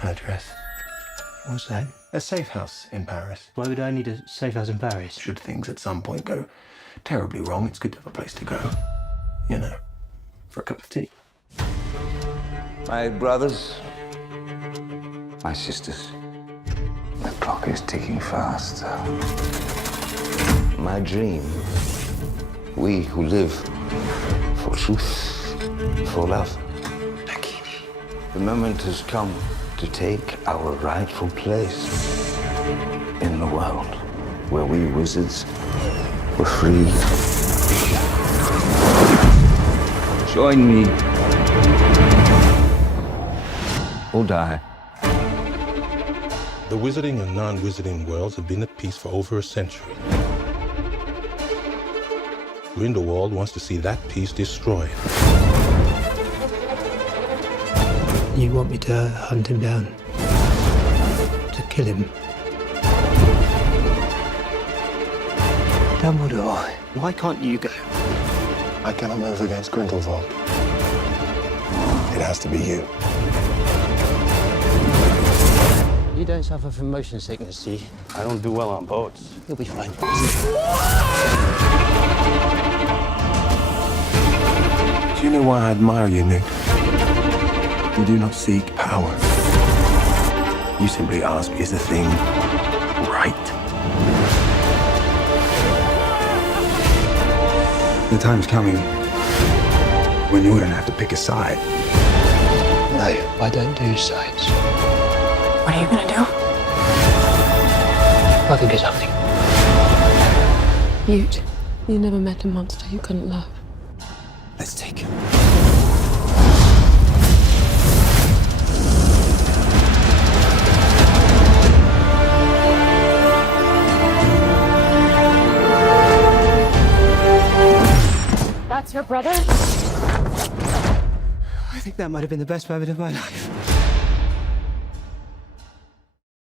An address. What's that? A safe house in Paris. Why would I need a safe house in Paris? Should things at some point go terribly wrong, it's good to have a place to go. You know, for a cup of tea. My brothers, my sisters, the clock is ticking fast. My dream, we who live for truth, for love. The moment has come to take our rightful place in the world where we wizards were free. Join me or die. The wizarding and non-wizarding worlds have been at peace for over a century. Grindelwald wants to see that peace destroyed. You want me to hunt him down? To kill him? Dumbledore, why can't you go? I cannot move against Grindelwald. It has to be you. You don't suffer from motion sickness, do you? I don't do well on boats. You'll be fine. Do you know why I admire you, Newt? You do not seek power. You simply ask, is the thing right? The time's coming when you wouldn't have to pick a side. No, I don't do sides. What are you gonna do? I think it's something. Jude, you never met a monster you couldn't love. Let's take him. That's your brother? I think that might have been the best moment of my life.